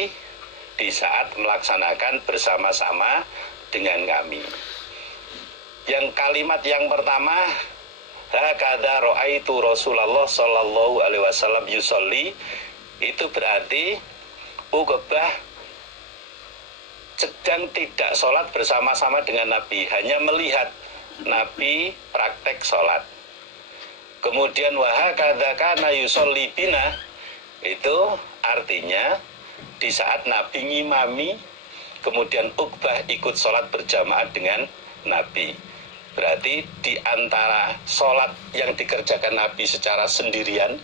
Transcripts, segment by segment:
Nabi di saat melaksanakan bersama-sama dengan kami. Yang kalimat yang pertama, hakadha ra'aitu Rasulullah sallallahu alaihi wasallam yusolli, itu berarti Uqbah sedang tidak sholat bersama-sama dengan Nabi, hanya melihat Nabi praktek sholat. Kemudian wahakadha kana yusolli bina, itu artinya di saat Nabi ngimami, kemudian Uqbah ikut sholat berjamaah dengan Nabi. Berarti di antara sholat yang dikerjakan Nabi secara sendirian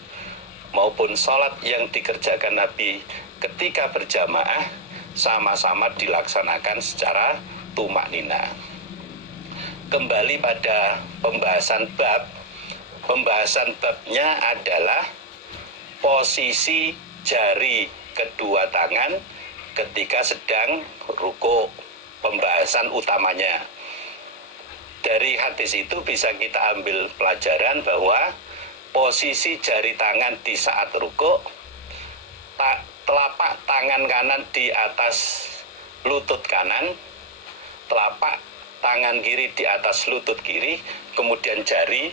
maupun sholat yang dikerjakan Nabi ketika berjamaah sama-sama dilaksanakan secara tumak nina. Kembali pada pembahasan bab. Pembahasan babnya adalah posisi jari kedua tangan ketika sedang rukuk. Pembahasan utamanya. Dari hadis itu bisa kita ambil pelajaran bahwa posisi jari tangan di saat rukuk, telapak tangan kanan di atas lutut kanan, telapak tangan kiri di atas lutut kiri, kemudian jari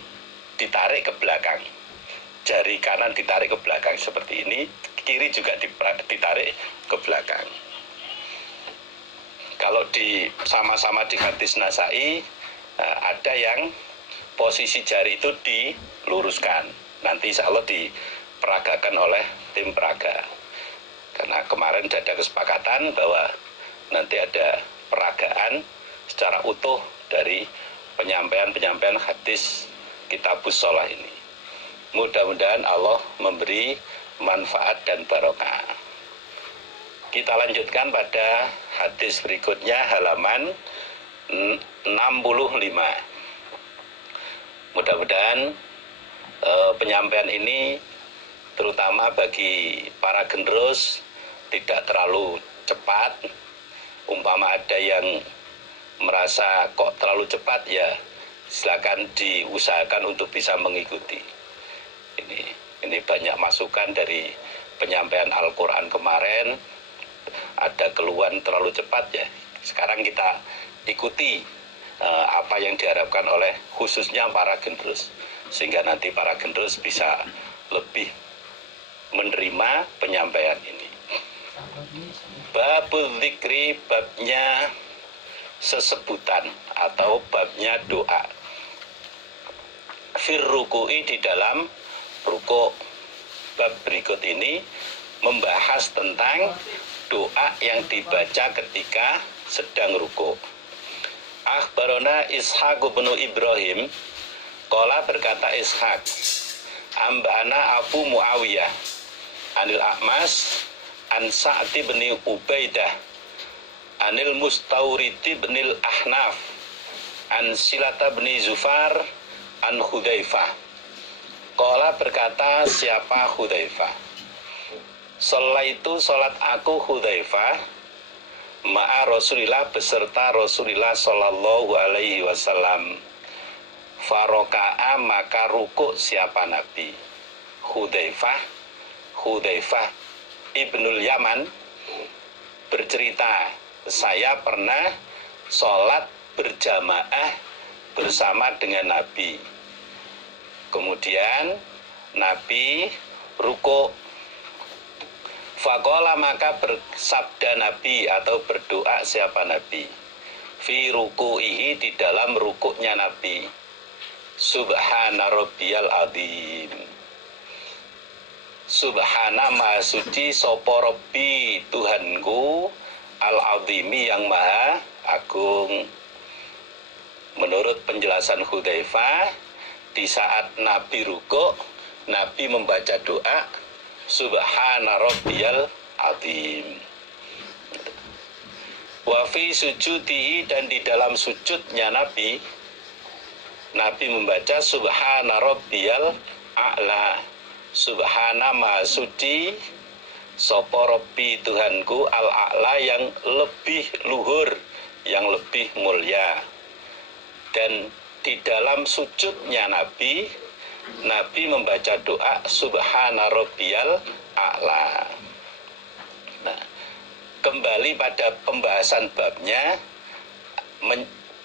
ditarik ke belakang. Jari kanan ditarik ke belakang seperti ini, kiri juga ditarik ke belakang. Kalau sama-sama di hadis Nasai, ada yang posisi jari itu diluruskan. Nanti insya Allah diperagakan oleh tim peraga. Karena kemarin ada kesepakatan bahwa nanti ada peragaan secara utuh dari penyampaian hadis Kitabus Shalah ini. Mudah-mudahan Allah memberi manfaat dan barokah. Kita lanjutkan pada hadis berikutnya, halaman 65. Mudah-mudahan penyampaian ini terutama bagi para generus tidak terlalu cepat. Umpama ada yang merasa kok terlalu cepat, ya silakan diusahakan untuk bisa mengikuti. Ini banyak masukan dari penyampaian Al-Quran kemarin, ada keluhan terlalu cepat, ya sekarang kita ikuti apa yang diharapkan oleh khususnya para generus, sehingga nanti para generus bisa lebih menerima penyampaian ini. Babul dzikri, babnya sesebutan atau babnya doa. Fir ruku'i, di dalam rukuk. Bab berikut ini membahas tentang doa yang dibaca ketika sedang rukuk. Akhbarona Ishaq bin Ibrahim, qala, berkata Ishaq, ambana Abu Muawiyah anil A'mas an Sa'd bin Ubaidah anil Mustawrid bin Ahnaf an Silata bin Zufar an Hudzaifah. Qala, berkata siapa Hudzaifah, sholaitu, sholat aku Hudzaifah, ma'a Rasulillah, beserta Rasulillah sallallahu alaihi wasallam. Faroka'a, maka rukuk siapa Nabi. Hudzaifah ibnul Yaman bercerita, saya pernah sholat berjamaah bersama dengan Nabi. Kemudian Nabi rukuk. Faqala, maka bersabda Nabi atau berdoa siapa Nabi, fi ruku'ihi, di dalam rukuknya Nabi, subhana rabbiyal azim. Subhana, maha suci, sapa Rabbi, Tuhanku, al-azimi, yang maha agung. Menurut penjelasan Hudzaifah, di saat Nabi rukuk, Nabi membaca doa subhana rabbiyal azim. Wa fi sujudihi, dan di dalam sujudnya Nabi membaca subhana rabbiyal a'la. Subhana, maha suci, sapa Rabbi, Tuhanku, al-a'la, yang lebih luhur, yang lebih mulia. Dan di dalam sujudnya Nabi membaca doa subhana rabbiyal a'la. Nah, kembali pada pembahasan babnya,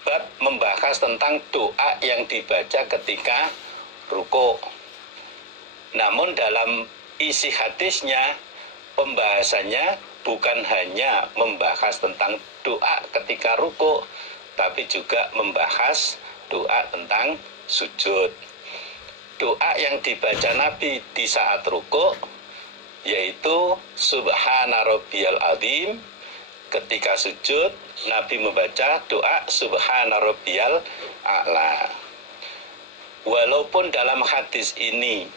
bab membahas tentang doa yang dibaca ketika ruku'. Namun dalam isi hadisnya, pembahasannya bukan hanya membahas tentang doa ketika ruku', tapi juga membahas doa tentang sujud. Doa yang dibaca Nabi di saat ruku' yaitu Subhana Rabbiyal Azim. Ketika sujud, Nabi membaca doa Subhana Rabbiyal A'la. Walaupun dalam hadis ini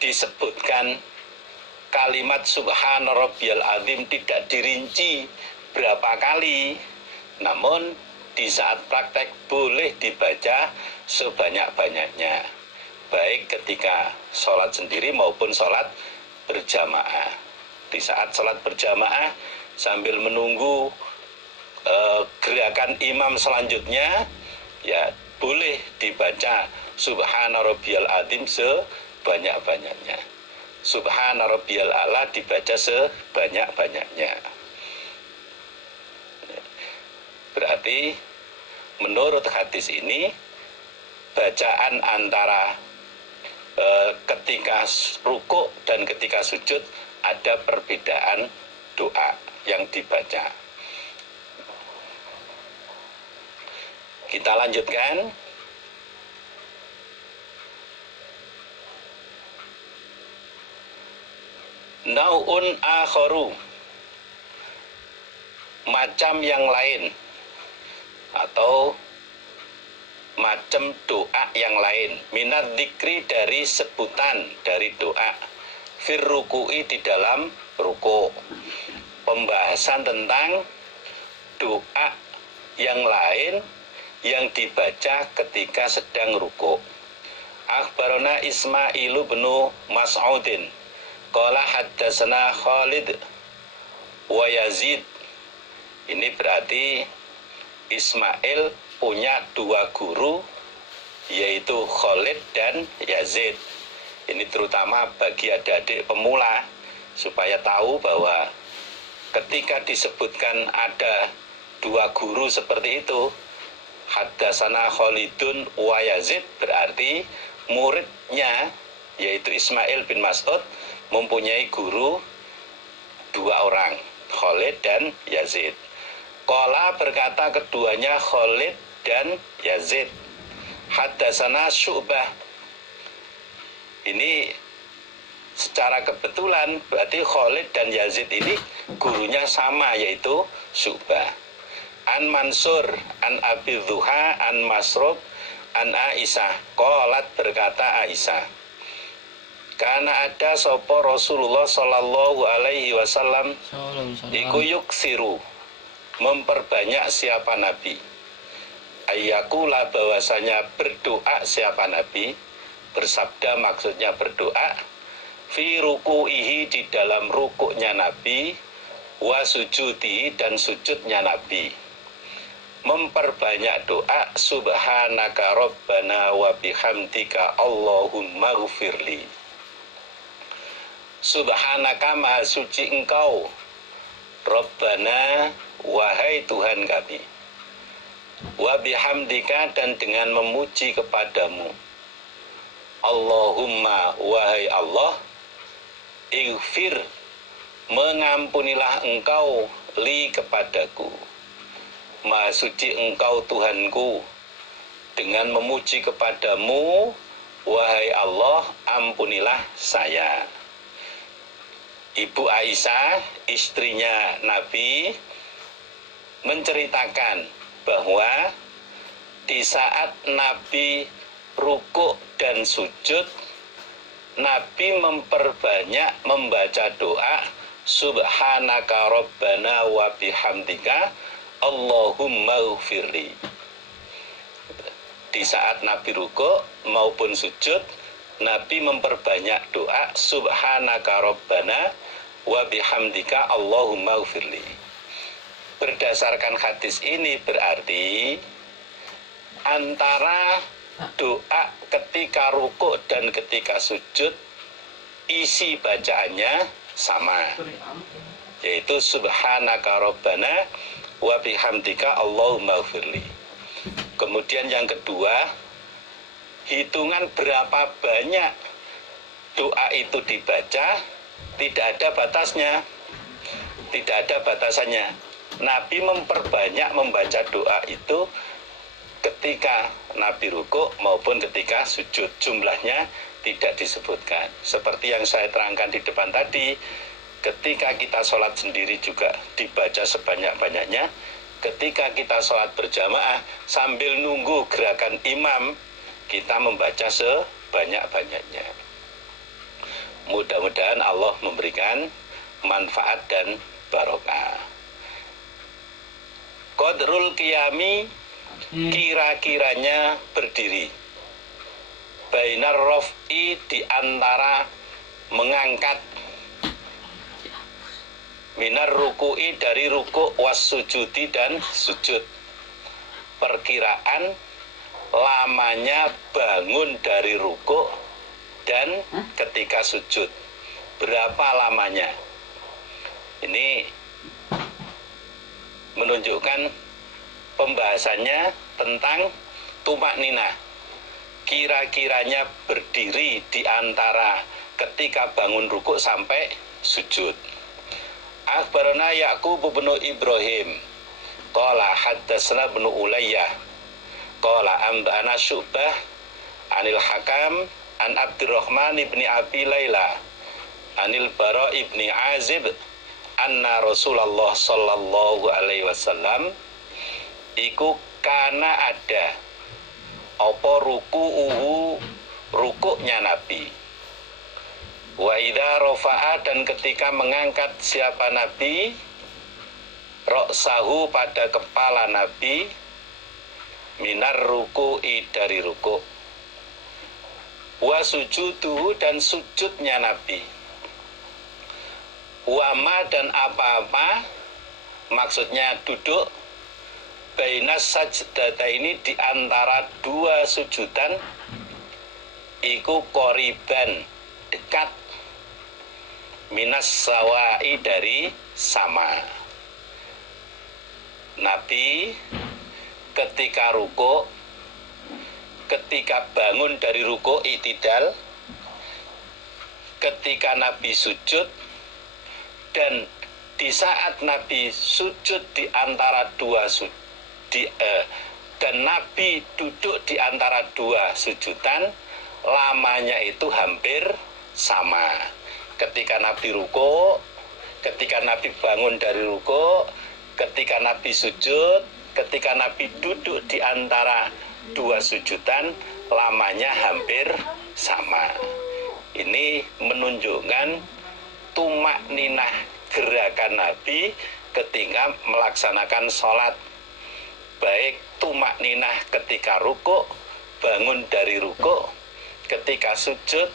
disebutkan kalimat Subhana Rabbiyal Azim tidak dirinci berapa kali, namun di saat praktek boleh dibaca sebanyak-banyaknya, baik ketika sholat sendiri maupun sholat berjamaah. Di saat sholat berjamaah sambil menunggu gerakan imam selanjutnya, ya boleh dibaca Subhana Rabbiyal Azim sebanyak-banyaknya. Subhana Rabbiyal A'la dibaca sebanyak-banyaknya. Berarti menurut hadis ini, bacaan antara ketika ruku' dan ketika sujud ada perbedaan doa yang dibaca. Kita lanjutkan. Nau'un akharu, macam yang lain atau macam doa yang lain, minat dzikri dari sebutan dari doa, fir ruku'i di dalam ruku'. Pembahasan tentang doa yang lain yang dibaca ketika sedang ruku'. Akhbarona Ismailu bin Mas'udin qala haddatsana Khalid wa Yazid. Ini berarti Ismail punya dua guru, yaitu Khalid dan Yazid. Ini terutama bagi adik-adik pemula, supaya tahu bahwa ketika disebutkan ada dua guru seperti itu, haddatsana Khalidun wa Yazid, berarti muridnya yaitu Ismail bin Mas'ud mempunyai guru dua orang, Khalid dan Yazid. Qala berkata keduanya Khalid dan Yazid, haddatsana Syu'bah. Ini secara kebetulan berarti Khalid dan Yazid ini gurunya sama, yaitu Syu'bah. An Mansur, an Abi Dhuha, an Masrub, an Aisyah. Qalat berkata Aisyah, karena ada sopo Rasulullah sallallahu alaihi wasallam iku yuksiru, memperbanyak siapa Nabi, ayyakula bahwasanya berdoa siapa Nabi, bersabda maksudnya berdoa, fi ruku'ihi di dalam rukuknya Nabi, wa sujudi dan sujudnya Nabi, memperbanyak doa subhanaka rabbana wa bihamdika Allahumma ghfirli. Subhanaka maha suci engkau, Rabbana wahai Tuhan kami, wa bihamdika dan dengan memuji kepadamu, Allahumma wahai Allah, ighfir mengampunilah engkau li kepadaku, maha suci engkau Tuhanku, dengan memuji kepadamu wahai Allah ampunilah saya. Ibu Aisyah, istrinya Nabi, menceritakan bahwa di saat Nabi rukuk dan sujud, Nabi memperbanyak membaca doa subhanaka rabbana wa bihamdika Allahumma ghfirli. Di saat Nabi rukuk maupun sujud, Nabi memperbanyak doa subhanaka rabbana wa bihamdika Allahumma ghfirli. Berdasarkan hadis ini berarti antara doa ketika rukuk dan ketika sujud isi bacaannya sama, yaitu yaitu subhanaka rabbana wa bihamdika Allahumma firli. Kemudian yang kedua, hitungan berapa banyak doa itu dibaca tidak ada batasnya, tidak ada batasannya. Nabi memperbanyak membaca doa itu ketika Nabi rukuk maupun ketika sujud. Jumlahnya tidak disebutkan. Seperti yang saya terangkan di depan tadi, ketika kita sholat sendiri juga dibaca sebanyak-banyaknya. Ketika kita sholat berjamaah sambil nunggu gerakan imam, kita membaca sebanyak-banyaknya. Mudah-mudahan Allah memberikan manfaat dan barokah. Qadrul qiyami, kira-kiranya berdiri. Bainar raf'i, di antara mengangkat, minar ruku'i, dari rukuk, was sujudi, dan sujud. Perkiraan lamanya bangun dari rukuk dan ketika sujud, berapa lamanya? Ini menunjukkan pembahasannya tentang tumak ninah. Kira-kiranya berdiri di antara ketika bangun rukuk sampai sujud. Akhbarana Ya'qub bin Ibrahim qala haddatsana ibnu Ulayyah qala anba'ana Syu'bah anil Hakam an Abdurrahman ibni Abi Laila anil Bara ibni Azib anna Rasulullah sallallahu alaihi wasallam iku kana ada apa ruku'uhu, rukuknya Nabi, wa idza rafa'a, dan ketika mengangkat siapa Nabi, ra'sahu, pada kepala Nabi, minar ruku'i, dari rukuk, wa sujuduhu, dan sujudnya Nabi, wama, dan apa-apa, maksudnya duduk, bainas sajdata, ini di antara dua sujudan, iku qoriban, dekat, minas sawai, dari sama. Nabi ketika rukuk, ketika bangun dari rukuk itidal, ketika Nabi sujud, dan di saat Nabi sujud di antara dua dan Nabi duduk di antara dua sujudan, lamanya itu hampir sama. Ketika Nabi rukuk, ketika Nabi bangun dari rukuk, ketika Nabi sujud, ketika Nabi duduk di antara dua sujudan, lamanya hampir sama. Ini menunjukkan tumak ninah gerakan Nabi ketika melaksanakan sholat, baik tumak ninah ketika rukuk, bangun dari rukuk, ketika sujud,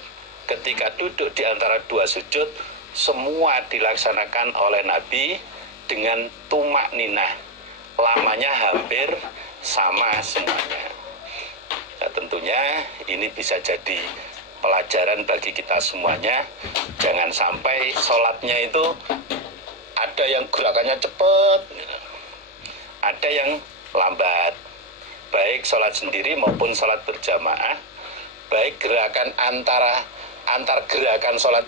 ketika duduk di antara dua sujud, semua dilaksanakan oleh Nabi dengan tumak ninah, lamanya hampir sama semuanya. Nah, tentunya ini bisa jadi pelajaran bagi kita semuanya. Jangan sampai sholatnya itu ada yang gerakannya cepat, ada yang lambat, baik sholat sendiri maupun sholat berjamaah, baik gerakan antar gerakan sholat